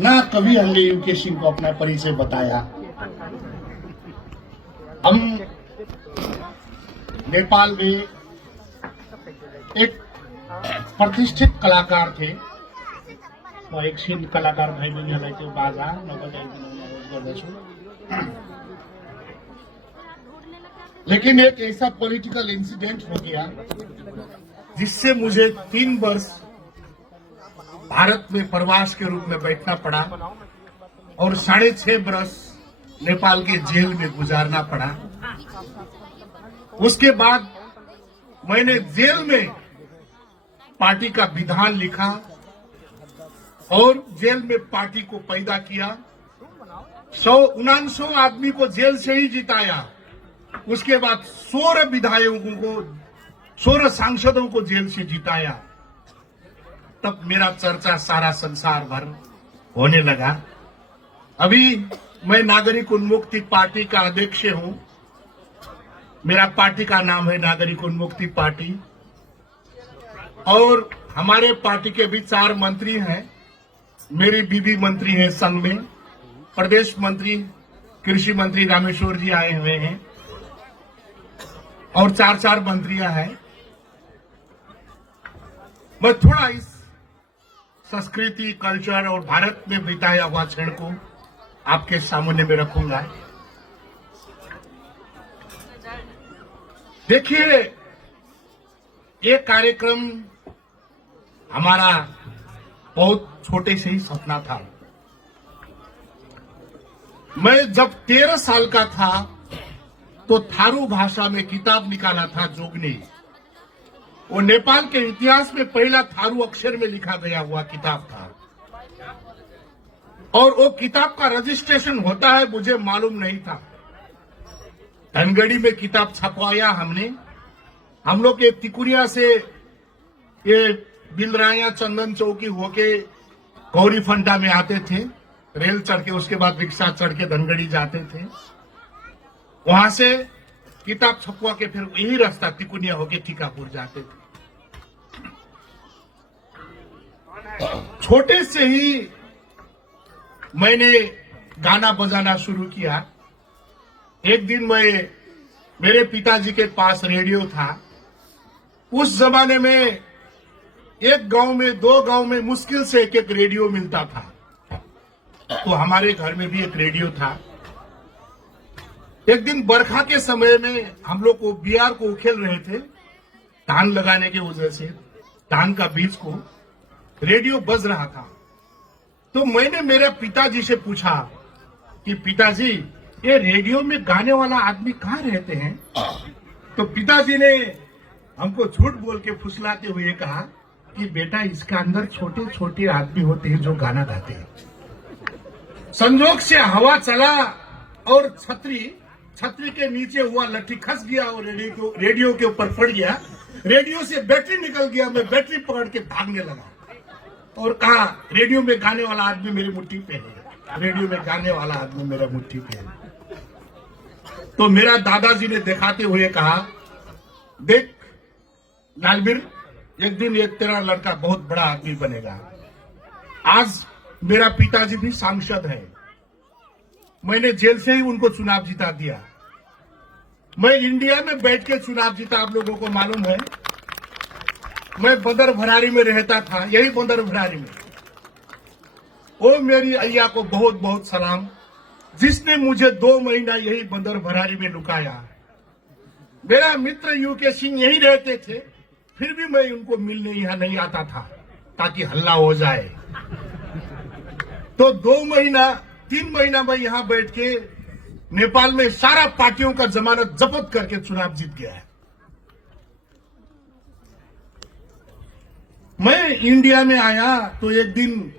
ना कभी हमने यूके सिंह को अपना परिचय बताया। हम नेपाल में एक प्रतिष्ठित कलाकार थे। म एकछिन कलाकार भाइ बहिनीहरूलाई त्यो बाजा नबजाइदिनु अनुरोध गर्दछु। लेकिन एक ऐसा पॉलिटिकल इंसिडेंट हो गया जिससे मुझे 3 वर्ष भारत में प्रवास के रूप में बैठना पड़ा और 6.5 वर्ष नेपाल के जेल में गुजारना पड़ा। उसके बाद मैंने जेल में पार्टी का विधान लिखा और जेल में पार्टी को पैदा किया। 199 आदमी को जेल से ही जिताया। उसके बाद 16 विधायकों को 16 सांसदों को जेल से जिताया। तब मेरा चर्चा सारा संसार भर होने लगा। अभी मैं नागरिक उन्मुक्ति पार्टी का अध्यक्ष हूं। मेरा पार्टी का नाम है नागरिक उन्मुक्ति पार्टी और हमारे पार्टी के भी 4 मंत्री हैं। मेरी बीबी मंत्री हैं संघ में, प्रदेश मंत्री कृषि मंत्री रामेश्वर जी आए हुए हैं और 4 मंत्रियां हैं। मैं थोड़ा इस संस्कृति, कल्चर और भारत में बिताया हुआ क्षण को आपके सामने में रखूंगा। देखिए, ये कार्यक्रम हमारा बहुत छोटे से ही सपना था। मैं जब 13 साल का था तो थारू भाषा में किताब निकाला था जोगनी। वो नेपाल के इतिहास में पहला थारू अक्षर में लिखा गया हुआ किताब था और वो किताब का रजिस्ट्रेशन होता है मुझे मालूम नहीं था। धनगढ़ी में किताब छपवाया हमने। हम लोग ये तिकुरिया से ये बिलराया चंदन चौकी होके गौरी फंटा में आते थे, रेल चढ़ के, उसके बाद रिक्शा चढ़ के धनगढ़ी जाते थे। वहां से किताब छपवा के फिर यही रास्ता तिकुनिया होके टीकापुर जाते थे। छोटे से ही मैंने गाना बजाना शुरू किया। एक दिन मेरे पिताजी के पास रेडियो था। उस जमाने में एक गांव में 2 गांव में मुश्किल से एक रेडियो मिलता था। तो हमारे घर में भी एक रेडियो था। एक दिन बरखा के समय में हम लोग को बियार को उखेल रहे थे धान लगाने की वजह से। धान का बीज को रेडियो बज रहा था। तो मैंने मेरे पिताजी से पूछा कि पिताजी, ये रेडियो में गाने वाला आदमी कहाँ रहते हैं? तो पिताजी ने हमको झूठ बोल के फुसलाते हुए कहा कि बेटा, इसके अंदर छोटे छोटे आदमी होते हैं जो गाना गाते हैं। संजोग से हवा चला और छतरी के नीचे हुआ लट्ठी खस गया और रेडियो के ऊपर पड़ गया। रेडियो से बैटरी निकल गया। मैं बैटरी पकड़ के भागने लगा और कहा, रेडियो में गाने वाला आदमी मेरी मुट्ठी पे है। रेडियो में गाने वाला आदमी मेरा मुट्ठी पे है। तो मेरा दादाजी ने दिखाते हुए कहा, देख लालवीर, एक दिन एक तेरा लड़का बहुत बड़ा आदमी बनेगा। आज मेरा पिताजी भी सांसद है। मैंने जेल से ही उनको चुनाव जिता दिया। मैं इंडिया में बैठ के चुनाव जीता, आप लोगों को मालूम है। मैं बंदर भरारी में रहता था, यही बंदर भरारी में। ओ मेरी अय्या को बहुत बहुत सलाम, जिसने मुझे 2 महीना यही बंदर भरारी में लुकाया। मेरा मित्र यूके सिंह यही रहते थे, फिर भी मैं उनको मिलने यहाँ नहीं आता था ताकि हल्ला हो जाए। तो 3 महीना मैं यहाँ बैठ के नेपाल में सारा पार्टियों का जमानत जब्त करके चुनाव जीत गया है। मैं इंडिया में आया तो एक दिन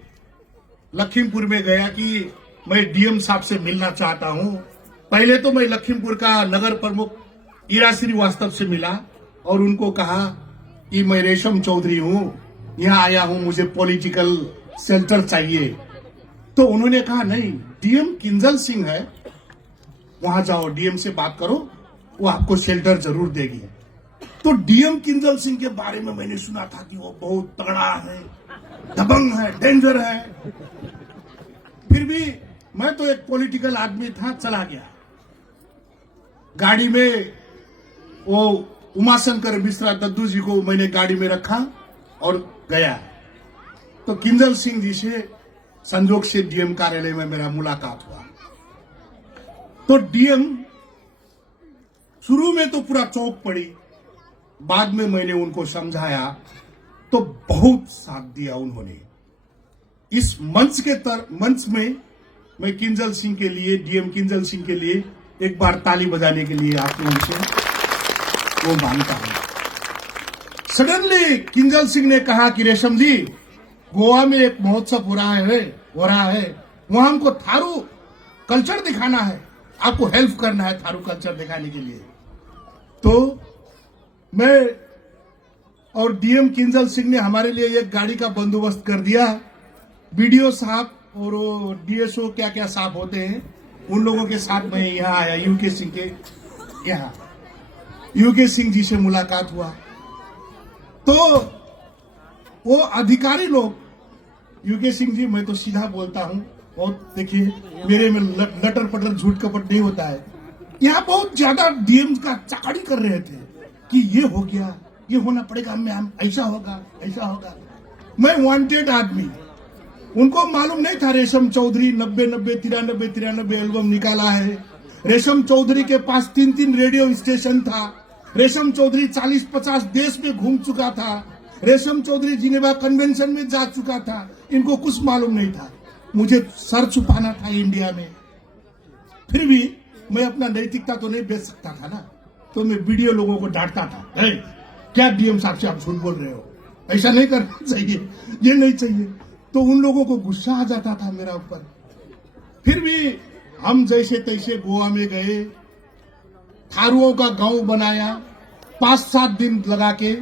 लखीमपुर में गया कि मैं डीएम साहब से मिलना चाहता हूं। पहले तो मैं लखीमपुर का नगर प्रमुख ईरा श्रीवास्तव से मिला और उनको कहा कि मैं रेशम चौधरी हूं, यहाँ आया हूं, मुझे पॉलिटिकल शेल्टर चाहिए। तो उन्होंने कहा, नहीं, डीएम किंजल सिंह है, वहां जाओ, डीएम से बात करो, वो आपको शेल्टर जरूर देगी। तो डीएम किंजल सिंह के बारे में मैंने सुना था कि वो बहुत तगड़ा है, दबंग है, डेंजर है। फिर भी मैं तो एक पॉलिटिकल आदमी था, चला गया। गाड़ी में वो उमाशंकर मिश्रा दद्दू जी को मैंने गाड़ी में रखा और गया। तो किंजल सिंह जी से संजोग से डीएम कार्यालय में मेरा मुलाकात हुआ। तो डीएम शुरू में तो पूरा चौंक पड़ी, बाद में मैंने उनको समझाया तो बहुत साथ दिया उन्होंने। इस मंच में मैं किंजल सिंह के लिए, डीएम किंजल सिंह के लिए एक बार ताली बजाने के लिए आप लोगों से वो मांगता हूं। सडनली किंजल सिंह ने कहा कि रेशम जी, गोवा में एक महोत्सव हो रहा है, वहां हमको थारू कल्चर दिखाना है, आपको हेल्प करना है थारू कल्चर दिखाने के लिए। तो मैं और डीएम किंजल सिंह ने हमारे लिए एक गाड़ी का बंदोबस्त कर दिया। बीडीओ साहब और वो डीएसओ क्या क्या साहब होते हैं, उन लोगों के साथ मैं यहाँ आया। यूके सिंह जी से मुलाकात हुआ। तो वो अधिकारी लोग, यूके सिंह जी, मैं तो सीधा बोलता हूं, और देखिए मेरे में लटर पटर झूठ कपट नहीं होता है। यहाँ बहुत ज्यादा डीएम का चाकड़ी कर रहे थे कि ये हो गया, ये होना पड़ेगा, हम ऐसा होगा। मैं वांटेड आदमी, उनको मालूम नहीं था रेशम चौधरी 93 एल्बम निकाला है। रेशम चौधरी के पास 3 रेडियो स्टेशन था। रेशम चौधरी 40-50 देश में घूम चुका था। रेशम चौधरी जिनेवा कन्वेंशन में जा चुका था। इनको कुछ मालूम नहीं था। मुझे सर छुपाना था इंडिया में। फिर भी मैं अपना नैतिकता तो नहीं बेच सकता था ना, तो मैं वीडियो लोगों को डांटता था, क्या डीएम साहब से आप झूठ बोल रहे हो, ऐसा नहीं करना चाहिए, ये नहीं चाहिए। तो उन लोगों को गुस्सा आ जाता था मेरा ऊपर। फिर भी हम जैसे तैसे गोवा में गए, थारुओं का गांव बनाया 5-7 दिन लगा के।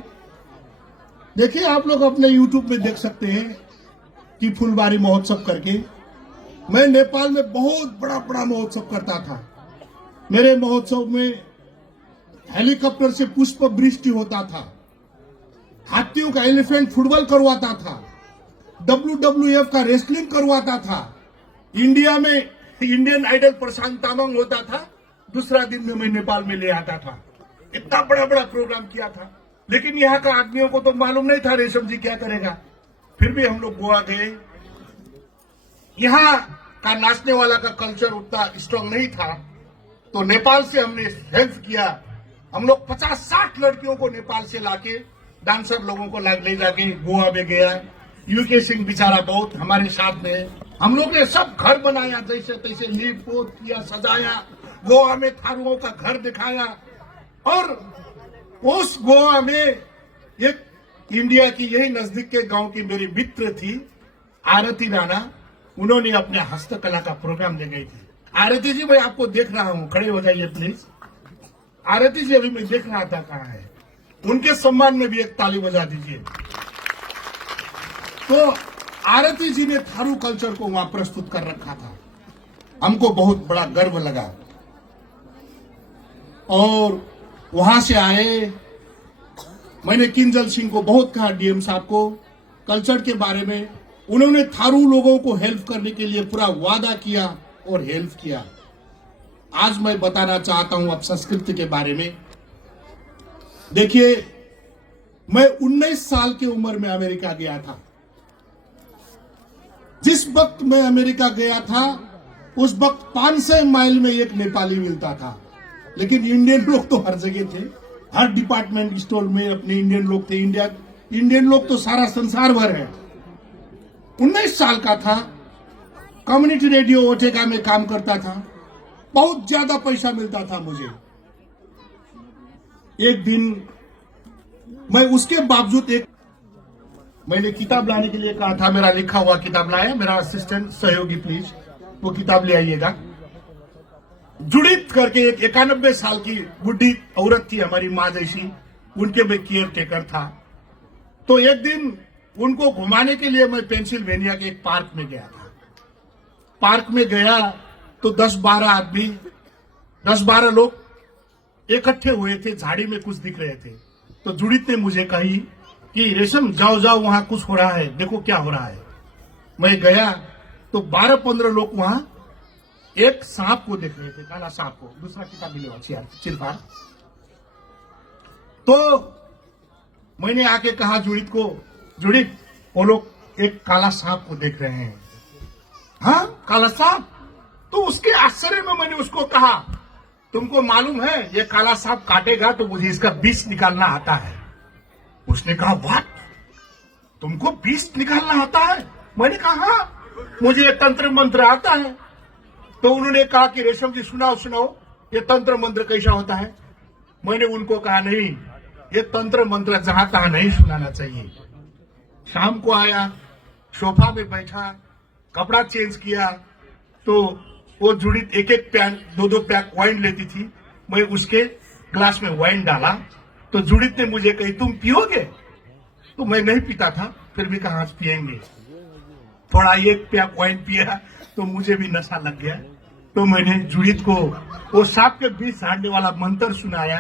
देखिए आप लोग अपने यूट्यूब में देख सकते हैं कि फुलबारी महोत्सव करके। मैं नेपाल में बहुत बड़ा महोत्सव करता था। मेरे महोत्सव में हेलीकॉप्टर से पुष्प वृष्टि होता था, हाथियों का एलिफेंट फुटबॉल करवाता था, WWF का रेसलिंग करवाता था। इंडिया में इंडियन आइडल प्रशांत तामांग होता था, दूसरा दिन में मैं नेपाल में ले आता था। इतना बड़ा प्रोग्राम किया था। लेकिन यहाँ का आदमियों को तो मालूम नहीं था रेशम जी क्या करेगा। फिर भी हम लोग गोवा गए। यहाँ का नाचने वाला का कल्चर उतना स्ट्रांग नहीं था, तो नेपाल से हमने हेल्प किया। हम लोग 50-60 लड़कियों को नेपाल से लाके, डांसर लोगों को ले जाके गोवा में गया। यूके सिंह बेचारा बहुत हमारे साथ में। हम लोग ने सब घर बनाया, जैसे तैसे लीप पोत किया, सजाया। गोवा में थारुओं का घर दिखाया। और उस गोवा में एक इंडिया की यही नजदीक के गांव की मेरी मित्र थी आरती राणा, उन्होंने अपने हस्तकला का प्रोग्राम ले गई थी। आरती जी, मैं आपको देख रहा हूं, खड़े हो जाइए प्लीज। आरती जी अभी मैं देख रहा था कहाँ है, उनके सम्मान में भी एक ताली बजा दीजिए। तो आरती जी ने थारू कल्चर को वहां प्रस्तुत कर रखा था। हमको बहुत बड़ा गर्व लगा। और वहां से आए, मैंने किंजल सिंह को बहुत कहा, डीएम साहब को, कल्चर के बारे में। उन्होंने थारू लोगों को हेल्प करने के लिए पूरा वादा किया और हेल्प किया। आज मैं बताना चाहता हूं अब संस्कृति के बारे में। देखिए, मैं 19 साल की उम्र में अमेरिका गया था। जिस वक्त मैं अमेरिका गया था, उस वक्त 500 माइल में एक नेपाली मिलता था। लेकिन इंडियन लोग तो हर जगह थे, हर डिपार्टमेंट स्टोर में अपने इंडियन लोग थे। इंडियन लोग तो सारा संसार भर है। 19 साल का था, कम्युनिटी रेडियो ओटेगा में काम करता था। बहुत ज्यादा पैसा मिलता था मुझे। एक दिन मैं उसके बावजूद मैंने किताब लाने के लिए कहा था, मेरा लिखा हुआ किताब लाया। मेरा असिस्टेंट सहयोगी प्लीज वो किताब ले आइएगा। जुड़ित करके एक 91 साल की बुढ़ी औरत थी, हमारी माँ जैसी, उनके मैं केयर टेकर था। तो एक दिन उनको घुमाने के लिए मैं पेंसिल्वेनिया के एक पार्क में गया था। पार्क में गया तो 10-12 आदमी, 10-12 लोग इकट्ठे हुए थे, झाड़ी में कुछ दिख रहे थे। तो जुड़ित ने मुझे कही कि रेशम जाओ वहां कुछ हो रहा है, देखो क्या हो रहा है। मैं गया तो 12-15 लोग वहां एक सांप को देख रहे थे, काला सांप को। दूसरा किताब मिले अच्छी यार चिरफार। तो मैंने आके कहा जुड़ित को, जुड़ित वो लोग एक काला सांप को देख रहे हैं। हाँ काला सांप। तो उसके आश्चर्य में मैंने उसको कहा, तुमको मालूम है ये काला सांप काटेगा तो मुझे इसका विष निकालना आता है। उसने कहा व्हाट, तुमको विष निकालना आता है? मैंने कहा हाँ, मुझे ये तंत्र मंत्र आता है। तो उन्होंने कहा कि रेशम जी सुनाओ सुनाओ, ये तंत्र मंत्र कैसा होता है? मैंने उनको कहा नहीं, ये तंत्र मंत्र जहां तहां नहीं सुनाना चाहिए। शाम को आया, सोफा में बैठा, कपड़ा चेंज किया, तो वो जुड़ित एक एक पैक 2-2 पैक वाइन लेती थी। मैं उसके ग्लास में वाइन डाला तो जुड़ित ने मुझे कही तुम पियोगे? तो मैं नहीं पीता था, फिर भी कहा आज पियेंगे। थोड़ा एक पैक वाइन पिया तो मुझे भी नशा लग गया। तो मैंने जुड़ित को वो सांप के बीच झाड़ने वाला मंत्र सुनाया,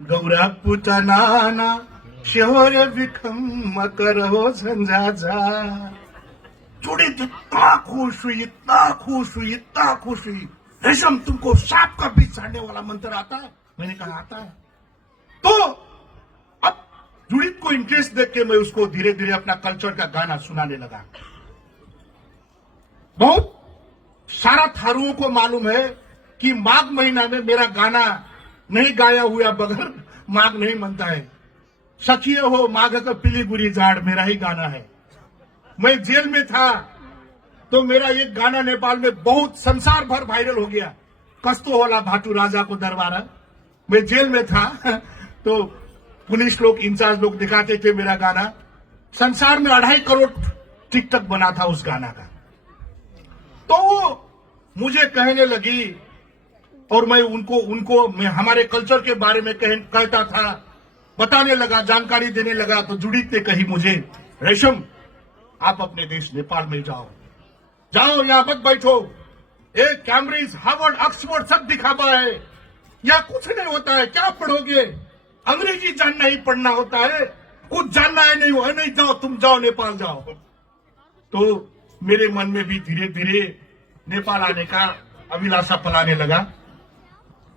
गौरा पुटनाना शौर्य विखम मकर हो झंझाझा। जुड़ित इतना खुश हुई, इतना खुश हुई, इतना खुश हुई। रेशम तुमको सांप का बीच झाड़ने वाला मंत्र आता है? मैंने कहा आता है। तो अब जुड़ित को इंटरेस्ट देख के मैं उसको धीरे धीरे अपना कल्चर का गाना सुनाने लगा। बहुत सारा थारुओं को मालूम है कि माघ महीना में मेरा गाना नहीं गाया हुआ बगैर माघ नहीं मनता है। सखिए हो माघ का पीली बुरी झाड़ मेरा ही गाना है। मैं जेल में था तो मेरा एक गाना नेपाल में बहुत संसार भर वायरल हो गया, कस्तो होला भाटू राजा को दरबारा। मैं जेल में था तो पुलिस लोग, इंचार्ज लोग दिखाते थे मेरा गाना। संसार में 2.5 करोड़ टिकटॉक बना था उस गाना का। तो वो मुझे कहने लगी और मैं उनको मैं हमारे कल्चर के बारे में कहता था, बताने लगा, जानकारी देने लगा। तो जुड़ित ने कही मुझे, रेशम आप अपने देश नेपाल में जाओ, जाओ यहां मत बैठो, एक कैम्ब्रिज हार्वर्ड ऑक्सफोर्ड सब दिखावा है, यहाँ कुछ नहीं होता है, क्या पढ़ोगे? अंग्रेजी जानना ही पढ़ना होता है, कुछ जानना है नहीं है नहीं, जाओ तुम जाओ नेपाल जाओ। तो मेरे मन में भी धीरे धीरे नेपाल आने का अभिलाषा पलाने लगा।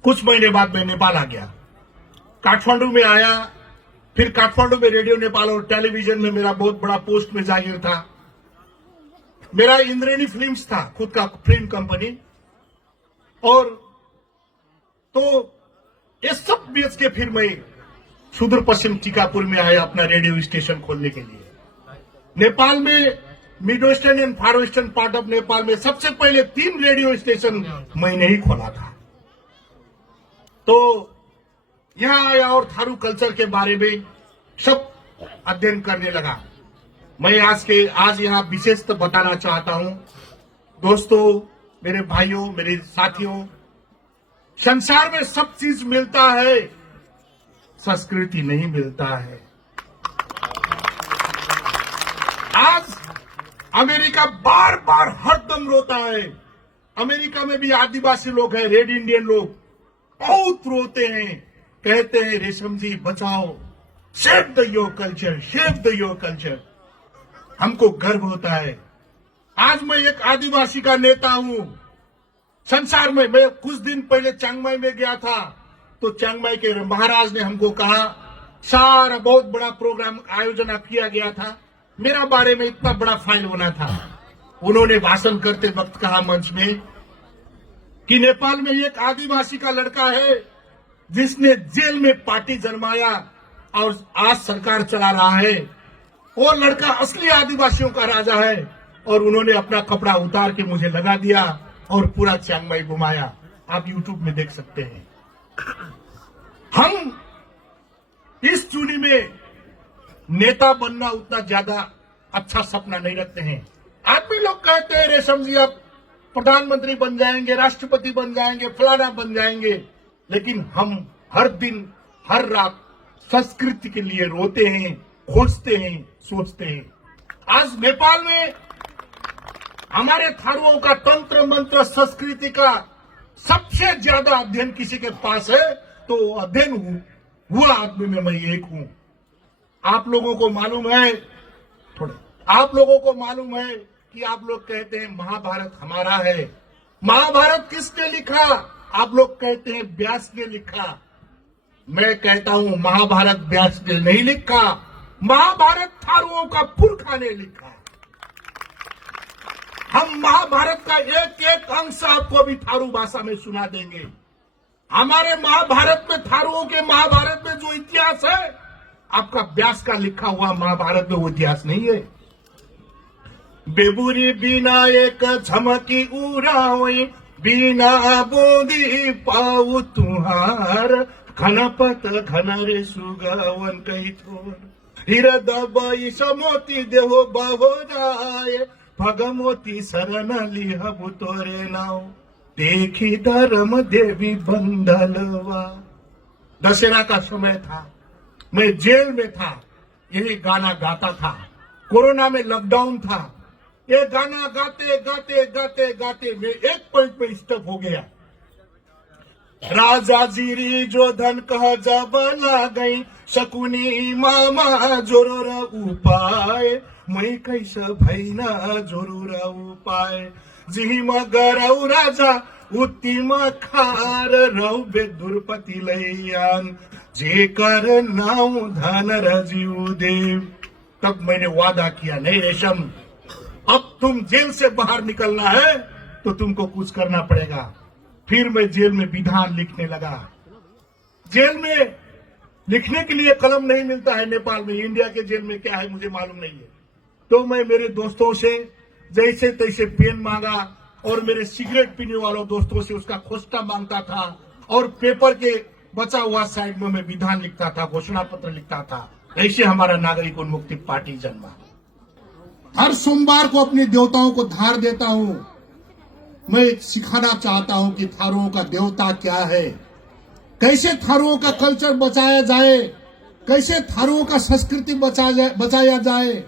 कुछ महीने बाद मैं नेपाल आ गया, काठमांडू में आया। फिर काठमांडू में रेडियो नेपाल और टेलीविजन में मेरा बहुत बड़ा पोस्ट में जागीर था। मेरा इंद्रेणी फिल्म्स था, खुद का फिल्म कंपनी। और तो ये सब बेच के फिर मैं सुदूर पश्चिम टीकापुर में आया अपना रेडियो स्टेशन खोलने के लिए। नेपाल में mid western and far western part of Nepal में सबसे पहले 3 रेडियो स्टेशन मैंने ही खोला था। तो यहां आया और थारू कल्चर के बारे में सब अध्ययन करने लगा। मैं आज यहां विशेषतः बताना चाहता हूं, दोस्तों, मेरे भाइयों, मेरे साथियों, संसार में सब चीज मिलता है, संस्कृति नहीं मिलता है। आज अमेरिका बार बार हरदम रोता है। अमेरिका में भी आदिवासी लोग हैं, रेड इंडियन लोग बहुत रोते हैं, कहते हैं रेशम जी बचाओ, save the your culture, save the your culture. हमको गर्व होता है। आज मैं एक आदिवासी का नेता हूं संसार में। मैं कुछ दिन पहले चिंगमाई में गया था, तो चिंगमाई के महाराज ने हमको कहा, सारा बहुत बड़ा प्रोग्राम आयोजन किया गया था, मेरा बारे में इतना बड़ा फाइल होना था। उन्होंने भाषण करते वक्त कहा मंच में कि नेपाल में एक आदिवासी का लड़का है जिसने जेल में पार्टी जन्माया और आज सरकार चला रहा है। वो लड़का असली आदिवासियों का राजा है। और उन्होंने अपना कपड़ा उतार के मुझे लगा दिया और पूरा चिंगमाई घुमाया। आप यूट्यूब में देख सकते हैं। हम इस चुनी में नेता बनना उतना ज्यादा अच्छा सपना नहीं रखते हैं। आदमी लोग कहते हैं रेशम जी आप प्रधानमंत्री बन जाएंगे, राष्ट्रपति बन जाएंगे, फलाना बन जाएंगे, लेकिन हम हर दिन हर रात संस्कृति के लिए रोते हैं, खोजते हैं, सोचते हैं। आज नेपाल में हमारे थारुओं का तंत्र मंत्र संस्कृति का सबसे ज्यादा अध्ययन किसी के पास है तो अध्ययन हुआ आदमी में मैं एक हूं। आप लोगों को मालूम है, आप लोगों को मालूम है कि आप लोग कहते हैं महाभारत हमारा है। महाभारत किसने लिखा? आप लोग कहते हैं व्यास ने लिखा। मैं कहता हूं महाभारत व्यास ने नहीं लिखा, महाभारत थारुओं का पुरखा ने लिखा। हम महाभारत का एक एक अंश आपको भी थारू भाषा में सुना देंगे। हमारे महाभारत में, थारुओं के महाभारत में जो इतिहास है, आपका व्यास का लिखा हुआ महाभारत में वो इतिहास नहीं है। बेबुरी बिना एक झमकी उड़ावे, बिना बूंदी पाऊ तुहार, घनपत घन रे सुगवन कही थोर, हिरदबई समोती देहो बहो जाए, भगमोती शरण लिहबु तोरे नाव, देखी धर्म देवी बंदलवा। दशहरा का समय था, मैं जेल में था, यही गाना गाता था। कोरोना में लॉकडाउन था, ये गाना गाते गाते गाते गाते मैं एक पॉइंट पे स्टक हो गया। राजा जीरी जो धन कह जब ला गई, शकुनी मामा जोरोर उपाय, मैं कैसा भैना जोरोर उपाय, जिही मगरौ राजा उत्तिम खार, रौ बेदुरपति लैयान, जे कर नाउ धन रजीव देव। तब मैंने वादा किया, नहीं रेशम, अब तुम जेल से बाहर निकलना है तो तुमको कुछ करना पड़ेगा। फिर मैं जेल में विधान लिखने लगा। जेल में लिखने के लिए कलम नहीं मिलता है नेपाल में, इंडिया के जेल में क्या है मुझे मालूम नहीं है। तो मैं मेरे दोस्तों से जैसे तैसे पेन मांगा और मेरे सिगरेट पीने वालों दोस्तों से उसका खोस्टा मांगता था, और पेपर के बचा हुआ साइड में मैं विधान लिखता था, घोषणा पत्र लिखता था। ऐसे हमारा नागरिक उन्मुक्ति पार्टी जन्मा। हर सोमवार को अपने देवताओं को धार देता हूं। मैं सिखाना चाहता हूं कि थारुओं का देवता क्या है, कैसे थारुओं का कल्चर बचाया जाए, कैसे थारुओं का संस्कृति बचाया जाए।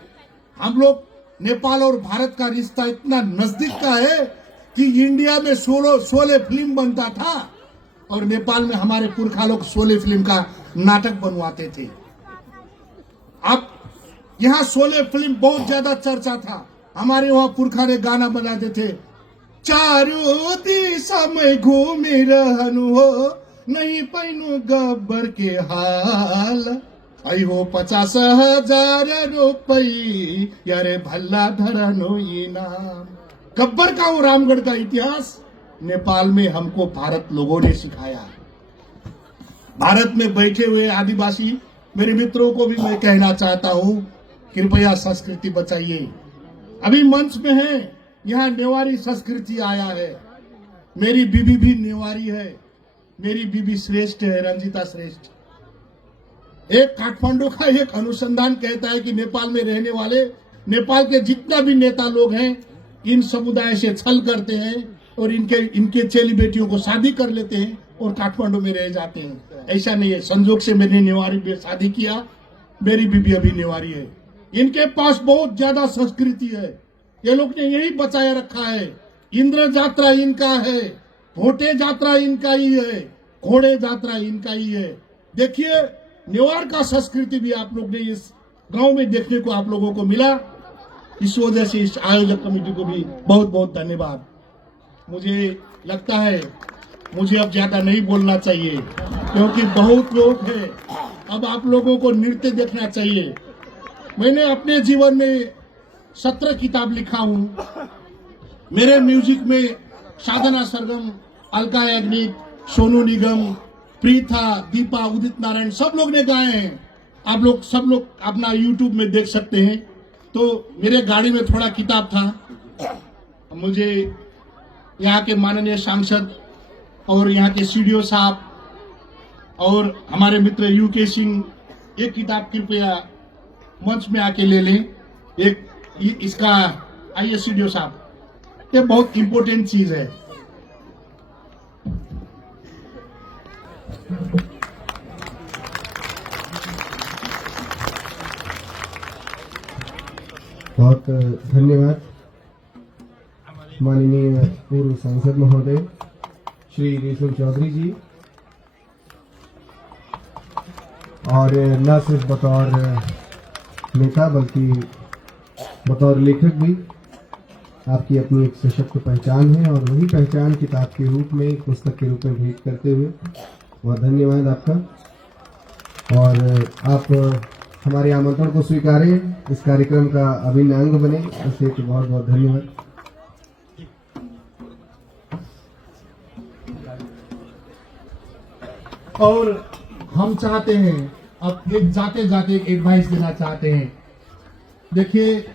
हम लोग, नेपाल और भारत का रिश्ता इतना नजदीक का है कि इंडिया में 16 फिल्म बनता था और नेपाल में हमारे पुरखा लोग 16 फिल्म का नाटक बनवाते थे। अब यहाँ 16 फिल्म बहुत ज्यादा चर्चा था। हमारे वहां पुरखा ने गाना बनाते थे, चारों दिशा में घूमे रहनु हो, नहीं पैनु गब्बर के हाल, आई हो 50,000 रुपये, यारे भल्ला धरनो इनाम। गब्बर का वो रामगढ़ का इतिहास नेपाल में हमको भारत लोगों ने सिखाया। भारत में बैठे हुए आदिवासी मेरे मित्रों को भी मैं कहना चाहता हूं, कृपया संस्कृति बचाइए। अभी मंच में है, यहाँ नेवारी संस्कृति आया है। मेरी बीबी भी नेवारी है, मेरी बीबी श्रेष्ठ है, रंजिता श्रेष्ठ। एक काठमांडू का एक अनुसंधान कहता है कि नेपाल में रहने वाले, नेपाल के जितना भी नेता लोग हैं, इन समुदाय से छल करते हैं और इनके चेली बेटियों को शादी कर लेते हैं और काठमांडू में रह जाते हैं। ऐसा नहीं है, संजोग से मैंने नेवारी में शादी किया, मेरी बीबी अभी नेवारी है। इनके पास बहुत ज्यादा संस्कृति है, ये लोग ने यही बचाया रखा है। इंद्र यात्रा इनका है, घोटे यात्रा इनका ही है, घोड़े यात्रा इनका ही है। देखिए, नेवार का संस्कृति भी आप लोग ने इस गांव में देखने को आप लोगों को मिला। इस वजह से इस आयोजक कमेटी को भी बहुत बहुत धन्यवाद। मुझे लगता है मुझे अब ज्यादा नहीं बोलना चाहिए, क्योंकि बहुत लोग हैं। अब आप लोगों को नृत्य देखना चाहिए। मैंने अपने जीवन में 17 किताब लिखा हूं। मेरे म्यूजिक में साधना सरगम, अलका याग्निक, सोनू निगम, प्रीथा, दीपा, उदित नारायण सब लोग ने गाए हैं। आप लोग सब लोग अपना यूट्यूब में देख सकते हैं। तो मेरे गाड़ी में थोड़ा किताब था, मुझे यहाँ के माननीय सांसद और यहाँ के सीडीओ साहब और हमारे मित्र यूके सिंह, एक किताब कृपया मंच में आके ले लें। एक इसका, आइए सीडीओ साहब, ये बहुत इंपॉर्टेंट चीज है। बहुत धन्यवाद माननीय पूर्व सांसद महोदय श्री रेशम चौधरी जी, और न सिर्फ बतौर नेता बल्कि बतौर लेखक भी आपकी अपनी एक सशक्त पहचान है और वही पहचान किताब के रूप में, एक पुस्तक के रूप में भेंट करते हुए बहुत धन्यवाद आपका। और आप हमारे आमंत्रण को स्वीकारें, इस कार्यक्रम का अभिन्न अंग बने, इससे तो बहुत बहुत धन्यवाद। और हम चाहते हैं, अब एक जाते जाते एक एडवाइस देना चाहते हैं। देखिए,